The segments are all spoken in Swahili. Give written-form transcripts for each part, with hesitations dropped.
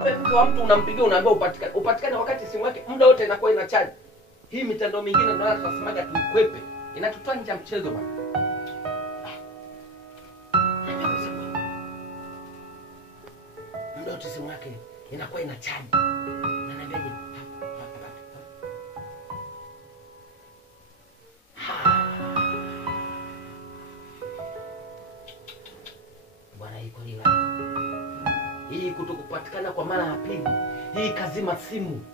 Mke wa mtu unampigia unaambia upatikane wakati simu yake muda wote inakuwa ina charge. Hii mitandao mingine ndio tunasemaga tuikwepe. Inatutoa nje ya mchezo bwana. Muda wote simu yake inakuwa ina charge. Na naambiaje? Bwana iko ni hii kutokupatikana kwa mara ya pili. Hii kazima simu.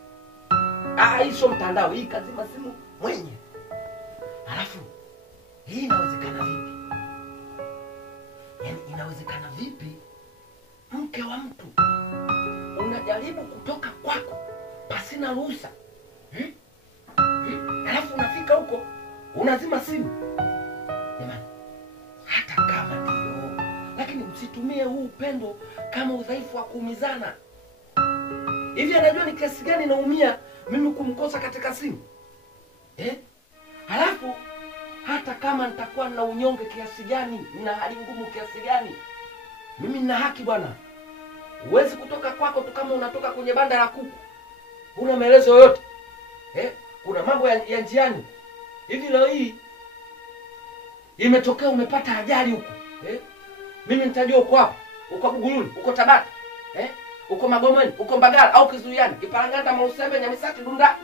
Hii sio mtandao, hii kazima simu mwenye. Alafu hii inawezekana vipi? Yaani inawezekana vipi mke wa mtu unajaribu kutoka kwako pasina ruhusa? Alafu unafika huko unazima simu. Jamani, hata kama ndio, lakini msitumie huu upendo kama udhaifu wa kuumizana. Hivi anajua ni kiasi gani naumia mimi kumkosa katika simu? Halafu hata kama nitakuwa na unyonge kiasi gani, na hali ngumu kiasi gani, mimi nina haki bwana. Huwezi kutoka kwako tu kama unatoka kwenye banda la kuku. Huna maelezo yoyote. Kuna mambo ya njiani. Hivi leo hii imetokea umepata ajali huko. Mimi nitajua uko hapo, uko Buguruni, uko Tabata, uko Magomeni, uko Mbagala au Kizuiani, Kiparanganda, Mausembe, Nyamisati, Dunda.